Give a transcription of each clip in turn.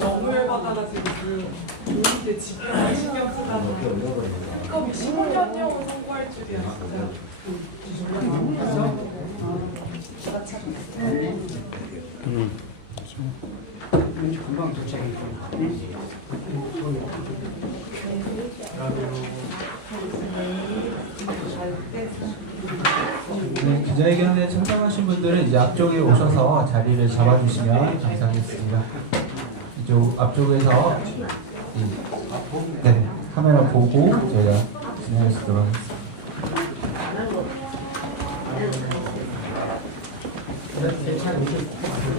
너무 열받아가지고 그 이때 집에 신경 쓰다가 그거 15년형 선고할 줄이야 진짜. 금방 도착했고. 네, 기자회견에 참석하신 분들은 이제 앞쪽에 오셔서 자리를 잡아주시면 감사하겠습니다. 이쪽 앞쪽에서 이, 네, 카메라 보고 저희가 진행할 수 있도록 하겠습니다.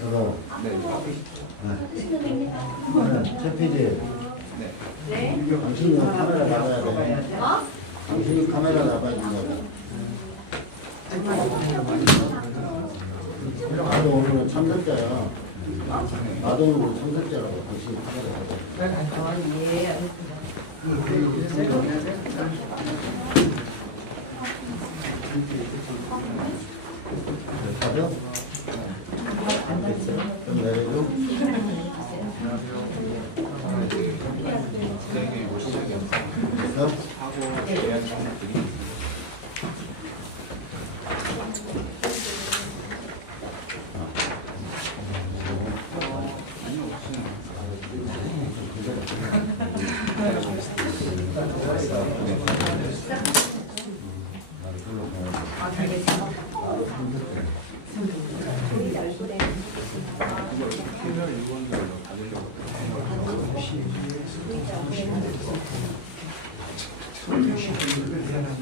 저도 네. 최 PD. 네. 당신이 카메라 잡아야 돼. 당신이 카메라 잡아야 된다. 나도 오늘 참석자야. 나도 오늘 참석자라고 당신이 카메라 잡아. 가죠?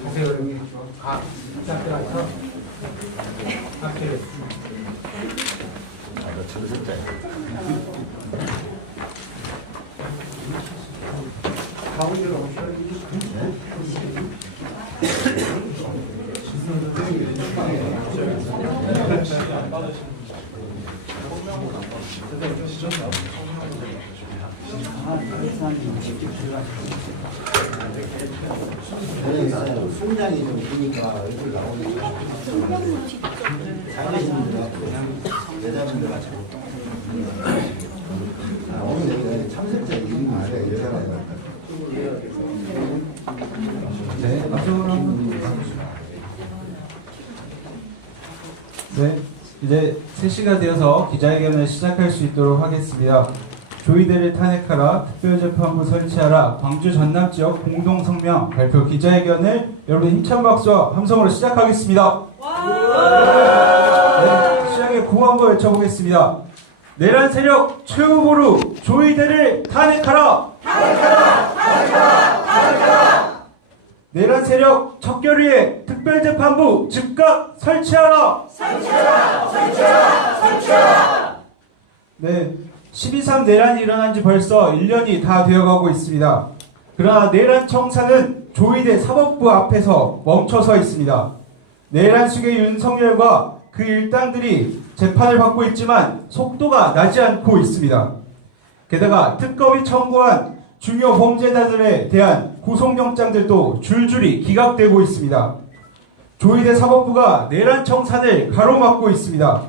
보세요 여기 가 시작해서 앞에 나도 참석자야. 가운데로 오셔야 순장이 좀 기니까 여자분들 참석자 이름이. 여자가 한번 네, 이제 3시가 되어서 기자회견을 시작할 수 있도록 하겠습니다. 조이대를 탄핵하라, 특별재판부 설치하라, 광주 전남 지역 공동성명 발표 기자회견을 여러분 힘찬 박수와 함성으로 시작하겠습니다. 네, 시작에 구호 한번 외쳐보겠습니다. 내란 세력 최후보루 조이대를 탄핵하라! 내란 세력 척결위에 특별재판부 즉각 설치하라! 설치하라! 설치하라! 설치하라! 네, 12.3 내란이 일어난 지 벌써 1년이 다 되어가고 있습니다. 그러나 내란 청사는 조이대 사법부 앞에서 멈춰서 있습니다. 내란 수의 윤석열과 그 일당들이 재판을 받고 있지만 속도가 나지 않고 있습니다. 게다가 특검이 청구한 중요 범죄자들에 대한 구속영장들도 줄줄이 기각되고 있습니다. 조희대 사법부가 내란 청산을 가로막고 있습니다.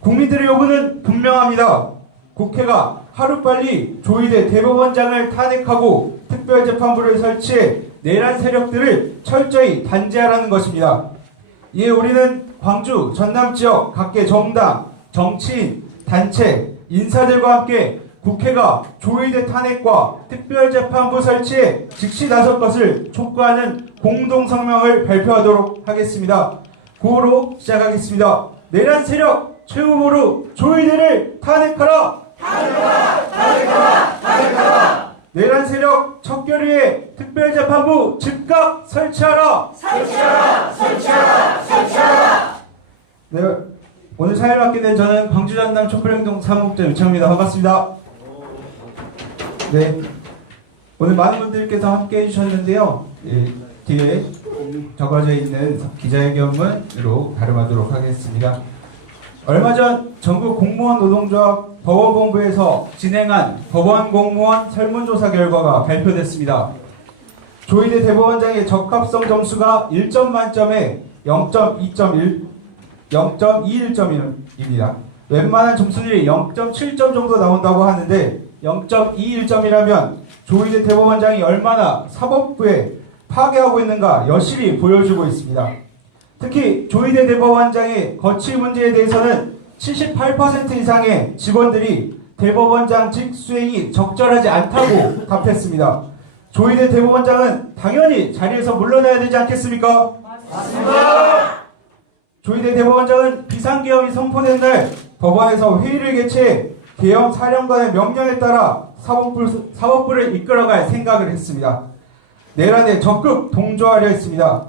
국민들의 요구는 분명합니다. 국회가 하루빨리 조희대 대법원장을 탄핵하고 특별재판부를 설치해 내란 세력들을 철저히 단죄하라는 것입니다. 이에 우리는 광주, 전남 지역 각계 정당, 정치인, 단체, 인사들과 함께 국회가 조의대 탄핵과 특별재판부 설치에 즉시 나설 것을 촉구하는 공동성명을 발표하도록 하겠습니다. 구호로 시작하겠습니다. 내란 세력 최후보로 조의대를 탄핵하라! 내란 세력 척결위에 특별재판부 즉각 설치하라! 네, 오늘 사회를 맡게 된 저는 광주 전남 촛불행동 사무국장 유창입니다. 반갑습니다. 네, 오늘 많은 분들께서 함께 해주셨는데요. 예, 뒤에 적어져 있는 기자회견문으로 발음하도록 하겠습니다. 얼마 전 전국 공무원 노동조합 법원본부에서 진행한 법원 공무원 설문조사 결과가 발표됐습니다. 조희대 대법원장의 적합성 점수가 1점 만점에 0.2.1, 0.21점입니다. 웬만한 점수들이 0.7점 정도 나온다고 하는데 0.21점이라면 조희대 대법원장이 얼마나 사법부에 파괴하고 있는가 여실히 보여주고 있습니다. 특히 조희대 대법원장의 거취 문제에 대해서는 78% 이상의 직원들이 대법원장 직 수행이 적절하지 않다고 답했습니다. 조희대 대법원장은 당연히 자리에서 물러나야 되지 않겠습니까? 조희대 대법원장은 비상계엄이 선포된 날 법원에서 회의를 개최해 계엄 사령관의 명령에 따라 사법부, 사법부를 이끌어갈 생각을 했습니다. 내란에 적극 동조하려 했습니다.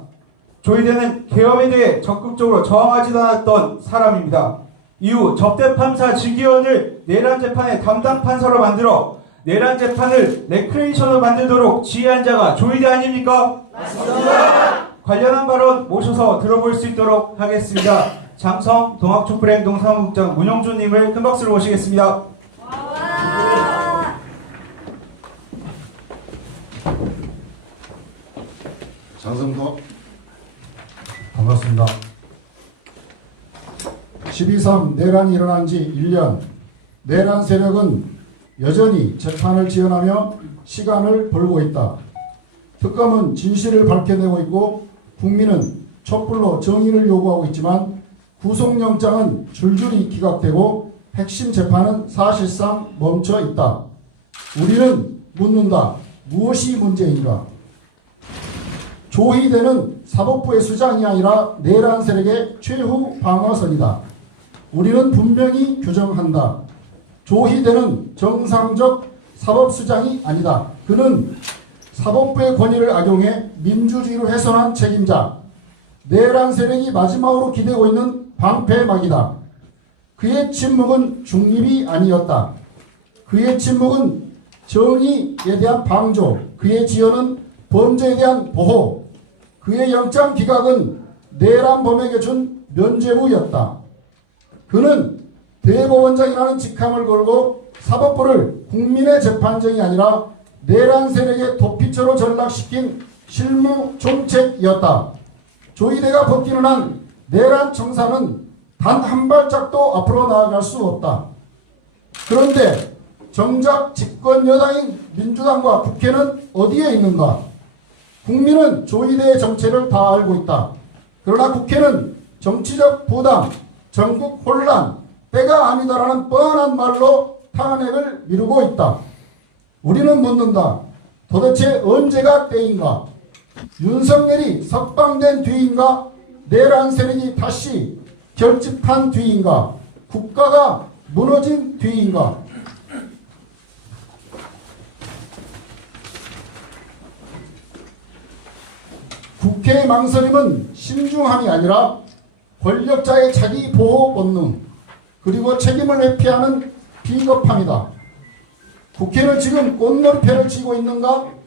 조희대는 계엄에 대해 적극적으로 저항하지도 않았던 사람입니다. 이후 접대 판사 지기현을 내란 재판의 담당 판사로 만들어 내란 재판을 레크레이션으로 만들도록 지휘한 자가 조희대 아닙니까? 맞습니다. 관련한 발언 모셔서 들어볼 수 있도록 하겠습니다. 장성 동학촛불행동 사무국장 문영준님을 큰 박수로 모시겠습니다. 장성도 반갑습니다. 12.3 내란이 일어난 지 1년 내란 세력은 여전히 재판을 지연하며 시간을 벌고 있다. 특검은 진실을 밝혀내고 있고 국민은 촛불로 정의를 요구하고 있지만 구속영장은 줄줄이 기각되고 핵심 재판은 사실상 멈춰 있다. 우리는 묻는다. 무엇이 문제인가? 조희대는 사법부의 수장이 아니라 내란 세력의 최후 방어선이다. 우리는 분명히 규정한다. 조희대는 정상적 사법수장이 아니다. 그는 사법부의 권위를 악용해 민주주의로 훼손한 책임자, 내란 세력이 마지막으로 기대고 있는 방패막이다. 그의 침묵은 중립이 아니었다. 그의 침묵은 정의에 대한 방조, 그의 지연은 범죄에 대한 보호, 그의 영장 기각은 내란 범에게 준 면죄부였다. 그는 대법원장이라는 직함을 걸고 사법부를 국민의 재판정이 아니라 내란 세력의 도피처로 전락시킨 실무 정책이었다. 조희대가 버티는 한 내란 청사는 단한 발짝도 앞으로 나아갈 수 없다. 그런데 정작 집권 여당인 민주당과 국회는 어디에 있는가? 국민은 조희대의 정체를 다 알고 있다. 그러나 국회는 정치적 부담, 전국 혼란, 때가 아니다라는 뻔한 말로 탄핵을 미루고 있다. 우리는 묻는다. 도대체 언제가 때인가? 윤석열이 석방된 뒤인가? 내란 세력이 다시 결집한 뒤인가? 국가가 무너진 뒤인가? 국회의 망설임은 신중함이 아니라 권력자의 자기 보호 본능 그리고 책임을 회피하는 비겁함이다. 국회는 지금 꽃놀이패를 치고 있는가?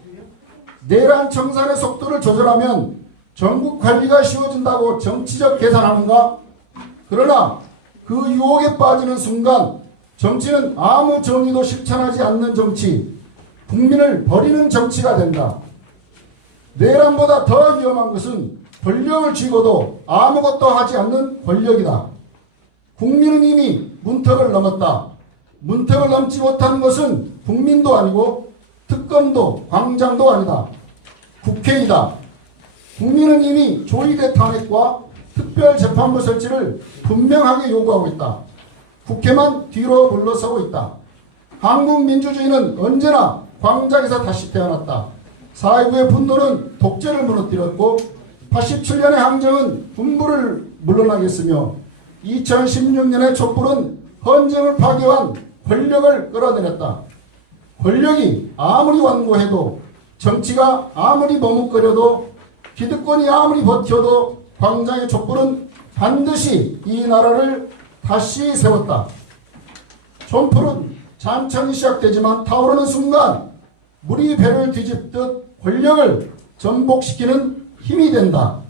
내란 청산의 속도를 조절하면 전국 관리가 쉬워진다고 정치적 계산하는가? 그러나 그 유혹에 빠지는 순간 정치는 아무 정의도 실천하지 않는 정치, 국민을 버리는 정치가 된다. 내란보다 더 위험한 것은 권력을 쥐고도 아무것도 하지 않는 권력이다. 국민은 이미 문턱을 넘었다. 문턱을 넘지 못한 것은 국민도 아니고 특검도 광장도 아니다. 국회이다. 국민은 이미 조희대 탄핵과 특별재판부 설치를 분명하게 요구하고 있다. 국회만 뒤로 물러서고 있다. 한국 민주주의는 언제나 광장에서 다시 태어났다. 4.19의 분노는 독재를 무너뜨렸고 87년의 항쟁은 군부를 물러나겠으며 2016년의 촛불은 헌정을 파괴한 권력을 끌어내렸다. 권력이 아무리 완고해도 정치가 아무리 머뭇거려도 기득권이 아무리 버텨도 광장의 촛불은 반드시 이 나라를 다시 세웠다. 촛불은 찬찬히 시작되지만 타오르는 순간 물이 배를 뒤집듯 권력을 전복시키는 힘이 된다.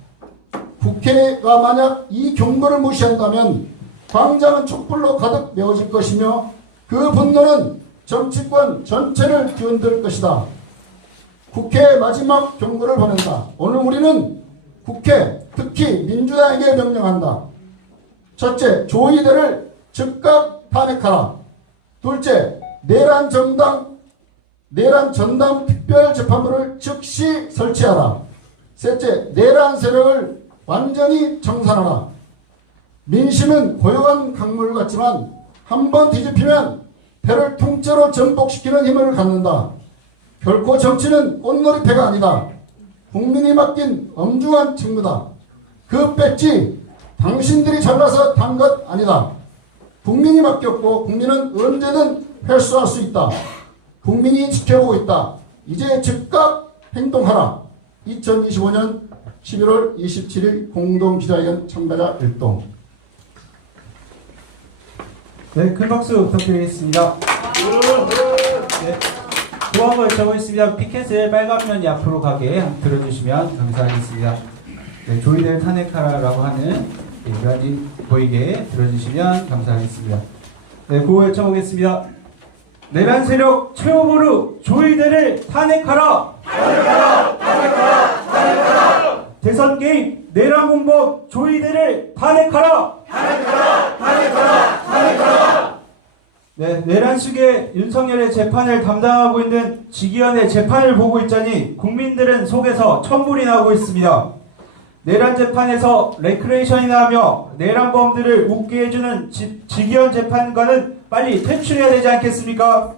국회가 만약 이 경고를 무시한다면 광장은 촛불로 가득 메워질 것이며 그 분노는 정치권 전체를 뒤흔들 것이다. 국회의 마지막 경고를 보낸다. 오늘 우리는 국회, 특히 민주당에게 명령한다. 첫째, 조의대를 즉각 탄핵하라. 둘째, 내란 정당, 내란 전담 특별재판부를 즉시 설치하라. 셋째, 내란 세력을 완전히 정산하라. 민심은 고요한 강물 같지만 한 번 뒤집히면 배를 통째로 전복시키는 힘을 갖는다. 결코 정치는 꽃놀이패가 아니다. 국민이 맡긴 엄중한 직무다. 그 배지 당신들이 잘라서 단 것 아니다. 국민이 맡겼고 국민은 언제든 회수할 수 있다. 국민이 지켜보고 있다. 이제 즉각 행동하라. 2025년 11월 27일 공동기자회견 참가자 일동. 네, 큰 박수 부탁드리겠습니다. 네, 구호함을 외쳐보겠습니다. 피켓을 빨간 면이 앞으로 가게 들어주시면 감사하겠습니다. 네, 조이를 탄핵하라라고 하는 네, 이란이 보이게 들어주시면 감사하겠습니다. 네, 구호 외쳐보겠습니다. 내란 세력 최후보로 조이대를 탄핵하라! 탄핵하라! 탄핵하라! 탄핵하라! 대선 게임 내란 공범 조이대를 탄핵하라! 네, 내란식의 윤석열의 재판을 담당하고 있는 직위원의 재판을 보고 있자니 국민들은 속에서 천불이 나고 있습니다. 내란 재판에서 레크레이션이나 하며 내란범들을 웃게 해주는 지, 직위원 재판관은 빨리 퇴출해야 되지 않겠습니까?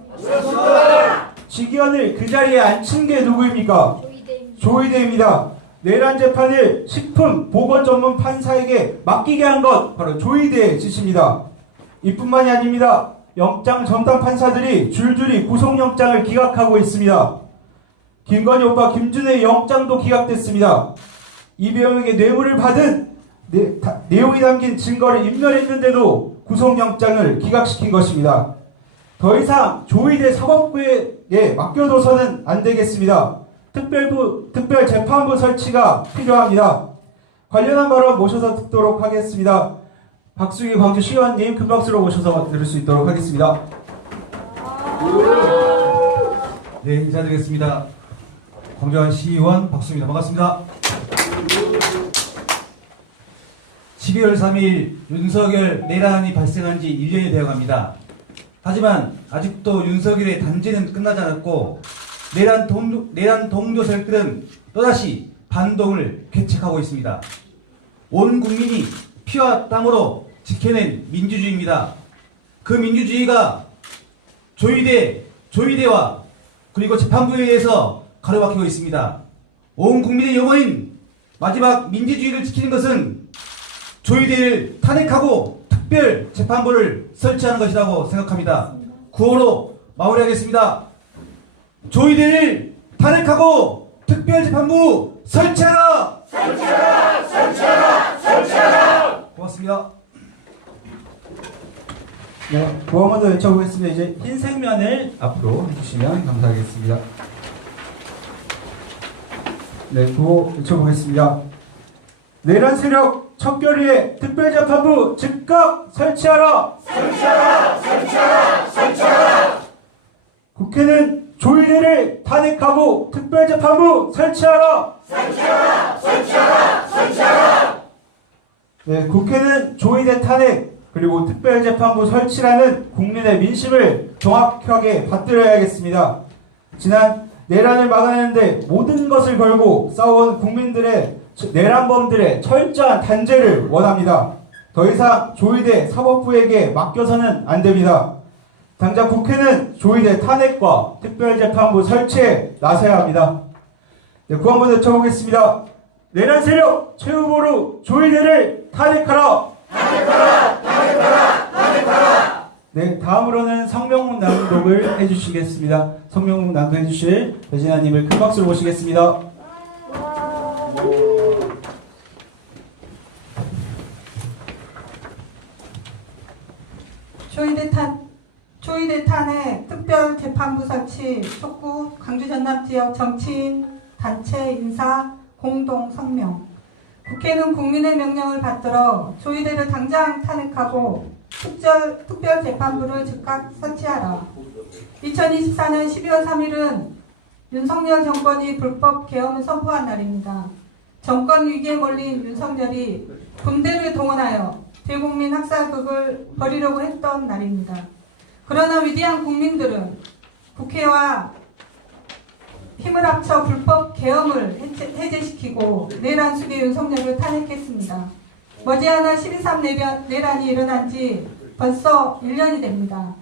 직위원을 그 자리에 앉힌 게 누구입니까? 조이대입니다. 내란 재판을 식품 보건 전문 판사에게 맡기게 한 것 바로 조이대의 짓입니다. 이뿐만이 아닙니다. 영장 전담 판사들이 줄줄이 구속영장을 기각하고 있습니다. 김건희 오빠 김준의 영장도 기각됐습니다. 이배영에게 뇌물을 받은 내, 다- 내용이 담긴 증거를 인멸했는데도 구속영장을 기각시킨 것입니다. 더 이상 조이대 사법부에 맡겨둬서는 안 되겠습니다. 특별부, 특별재판부 설치가 필요합니다. 관련한 발언 모셔서 듣도록 하겠습니다. 박수기 광주 시의원님 큰 박수로 모셔서 들을 수 있도록 하겠습니다. 네, 인사드리겠습니다. 광주한 시의원 박수입니다. 반갑습니다. 12월 3일 윤석열 내란이 발생한 지 1년이 되어 갑니다. 하지만 아직도 윤석열의 단죄는 끝나지 않았고 내란 동료, 내란 동료 세력들은 또다시 반동을 개척하고 있습니다. 온 국민이 피와 땀으로 지켜낸 민주주의입니다. 그 민주주의가 조이대, 조이대와 그리고 재판부에 의해서 가로막히고 있습니다. 온 국민의 영혼인 마지막 민주주의를 지키는 것은 조이대를 탄핵하고 특별 재판부를 설치하는 것이라고 생각합니다. 구호로 마무리하겠습니다. 조이대를 탄핵하고 특별 재판부 설치하라! 설치하라! 설치하라! 설치하라! 고맙습니다. 네, 더 외쳐보겠습니다. 이제 흰색 면을 앞으로 해주시면 감사하겠습니다. 네, 구호 외쳐보겠습니다. 내란 세력 척결위에 특별재판부 즉각 설치하라! 설치하라! 설치하라! 설치하라! 국회는 조이대를 탄핵하고 특별재판부 설치하라! 설치하라! 설치하라! 설치하라! 네, 국회는 조이대 탄핵 그리고 특별재판부 설치라는 국민의 민심을 정확하게 받들어야겠습니다. 지난 내란을 막아내는데 모든 것을 걸고 싸워온 국민들의 내란범들의 철저한 단죄를 원합니다. 더 이상 조이대 사법부에게 맡겨서는 안 됩니다. 당장 국회는 조이대 탄핵과 특별재판부 설치에 나서야 합니다. 네, 구호 한번 외쳐보겠습니다. 내란 세력 최후보로 조이대를 탄핵하라! 네, 다음으로는 성명문 낭독을 해주시겠습니다. 성명문 낭독해 주실 배진아님을 큰 박수로 모시겠습니다. 조이대 탄 조이대 탄핵 특별 재판부 설치 촉구 광주 전남 지역 정치인 단체 인사 공동 성명. 국회는 국민의 명령을 받들어 조희대를 당장 탄핵하고 특별, 특별재판부를 즉각 설치하라. 2024년 12월 3일은 윤석열 정권이 불법 계엄을 선포한 날입니다. 정권 위기에 몰린 윤석열이 군대를 동원하여 대국민 학살극을 벌이려고 했던 날입니다. 그러나 위대한 국민들은 국회와 힘을 합쳐 불법 계엄을 해제시키고 내란 수계 윤석열을 탄핵했습니다. 머지않아 12.3 내란, 내란이 일어난 지 벌써 1년이 됩니다.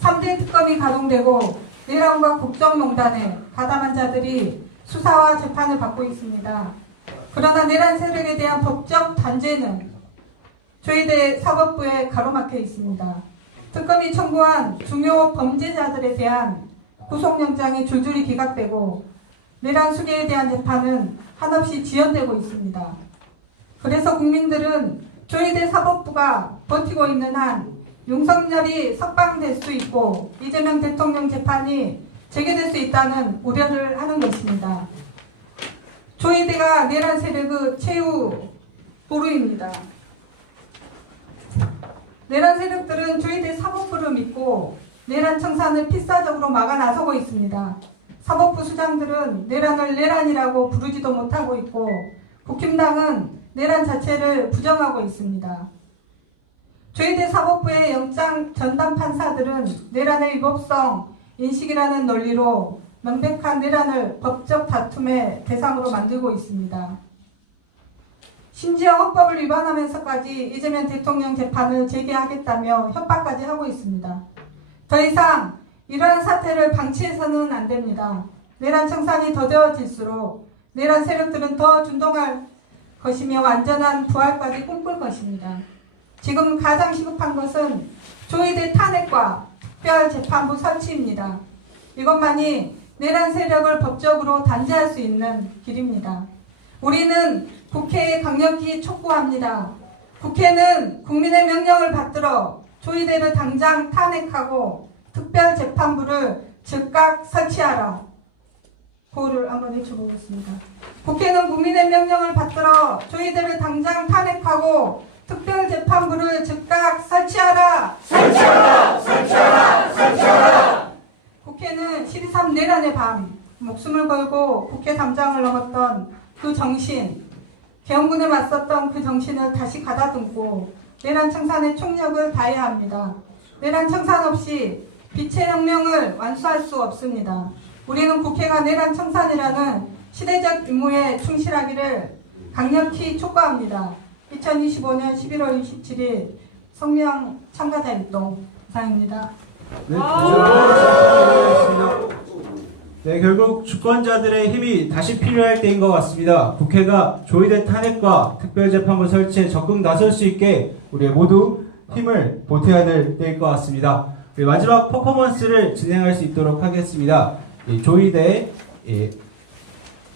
3대 특검이 가동되고 내란과 국정농단에 가담한 자들이 수사와 재판을 받고 있습니다. 그러나 내란 세력에 대한 법적 단죄는 조희대 사법부에 가로막혀 있습니다. 특검이 청구한 중요 범죄자들에 대한 구속영장이 줄줄이 기각되고 내란 수계에 대한 재판은 한없이 지연되고 있습니다. 그래서 국민들은 조희대 사법부가 버티고 있는 한 윤석열이 석방될 수 있고 이재명 대통령 재판이 재개될 수 있다는 우려를 하는 것입니다. 조희대가 내란 세력의 최후 보루입니다. 내란 세력들은 조희대 사법부를 믿고 내란 청산을 필사적으로 막아 나서고 있습니다. 사법부 수장들은 내란을 내란이라고 부르지도 못하고 있고 국힘당은 내란 자체를 부정하고 있습니다. 조희대 사법부의 영장 전담 판사들은 내란의 위법성 인식이라는 논리로 명백한 내란을 법적 다툼의 대상으로 만들고 있습니다. 심지어 헌법을 위반하면서까지 이재명 대통령 재판을 재개하겠다며 협박까지 하고 있습니다. 더 이상 이러한 사태를 방치해서는 안 됩니다. 내란 청산이 더뎌질수록 내란 세력들은 더 준동할 것이며 완전한 부활까지 꿈꿀 것입니다. 지금 가장 시급한 것은 조희대 탄핵과 특별재판부 설치입니다. 이것만이 내란 세력을 법적으로 단죄할 수 있는 길입니다. 우리는 국회에 강력히 촉구합니다. 국회는 국민의 명령을 받들어 조희대를 당장 탄핵하고 특별재판부를 즉각 설치하라. 고를 한번 외쳐보겠습니다. 국회는 국민의 명령을 받들어 조희대를 당장 탄핵하고 특별재판부를 즉각 설치하라. 설치하라! 설치하라! 설치하라! 국회는 12.3 내란의 밤 목숨을 걸고 국회 담장을 넘었던 그 정신, 개헌군에 맞섰던 그 정신을 다시 가다듬고 내란 청산의 총력을 다해야 합니다. 내란 청산 없이 빛의 혁명을 완수할 수 없습니다. 우리는 국회가 내란 청산이라는 시대적 임무에 충실하기를 강력히 촉구합니다. 2025년 11월 27일 성명 참가자 일동 이상입니다. 네, 수고하셨습니다. 네, 결국 주권자들의 힘이 다시 필요할 때인 것 같습니다. 국회가 조희대 탄핵과 특별재판부 설치에 적극 나설 수 있게 우리 모두 힘을 보태야 될 때일 것 같습니다. 우리 마지막 퍼포먼스를 진행할 수 있도록 하겠습니다. 이 조희대 이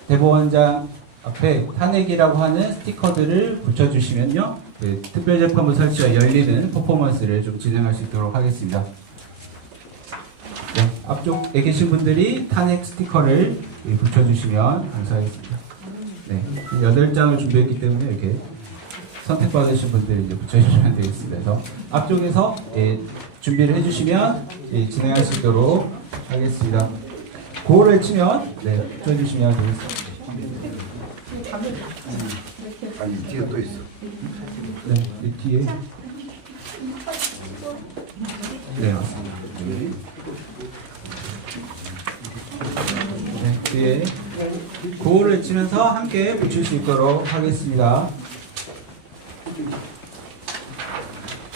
대법원장 앞에 탄핵이라고 하는 스티커들을 붙여주시면요. 그 특별 재판부 설치가 열리는 퍼포먼스를 좀 진행할 수 있도록 하겠습니다. 네, 앞쪽에 계신 분들이 탄핵 스티커를 예, 붙여주시면 감사하겠습니다. 네, 8장을 준비했기 때문에 이렇게 선택받으신 분들 이제 붙여주시면 되겠습니다. 그래서 앞쪽에서 예, 준비를 해주시면 예, 진행할 수 있도록 하겠습니다. 고를 치면 네, 붙여주시면 되겠습니다. 아니 뒤에 또 있어. 네, 이 뒤에. 네, 맞습니다. 네, 뒤에 구호를 치면서 함께 붙일 수 있도록 하겠습니다.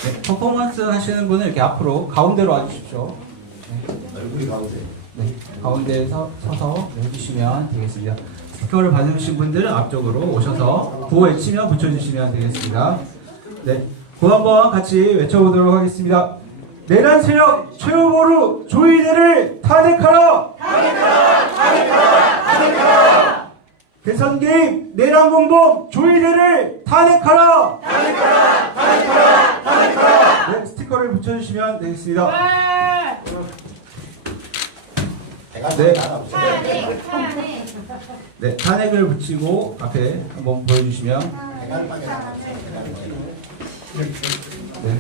네, 퍼포먼스 하시는 분은 이렇게 앞으로 가운데로 와주십시오. 얼굴이 가운데. 네, 가운데에 서 서서 해주시면 되겠습니다. 스티커를 받으신 분들은 앞쪽으로 오셔서 구호 외치며 붙여주시면 되겠습니다. 네, 구호 한번 같이 외쳐보도록 하겠습니다. 내란 세력 최후보루 조이대를 탄핵하라! 탄핵하라! 탄핵하라! 탄핵하라! 대선 개입 내란 공범 조이대를! 탄핵하라! 탄핵하라! 네, 스티커를 붙여주시면 되겠습니다. 네. 탄핵, 탄핵. 네, 탄핵을 붙이고 앞에 한번 보여주시면 네.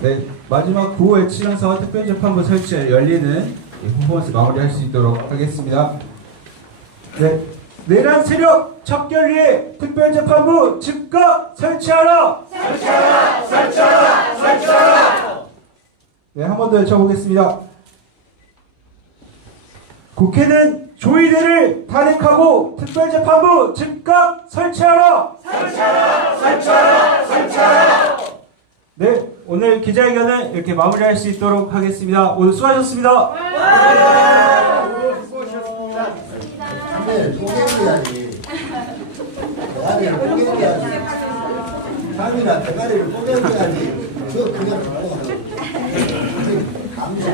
네, 마지막 구호 외치면서 특별재판부 설치에 열리는 이 퍼포먼스 마무리할 수 있도록 하겠습니다. 네, 내란 세력 척결위에 특별재판부 즉각 설치하라! 설치하라! 설치하라! 설치하라! 네, 한 번 더 외쳐보겠습니다. 국회는 조이대를 탄핵하고 특별재판부 즉각 설치하라! 설치하라! 설치하라! 설치하라! 네, 오늘 기자회견은 이렇게 마무리할 수 있도록 하겠습니다. 오늘 수고하셨습니다. 다음에 뽀개기하니 나는 뽀개기하니. 상이나 대가리를 뽀개기하니 그거 그냥 감동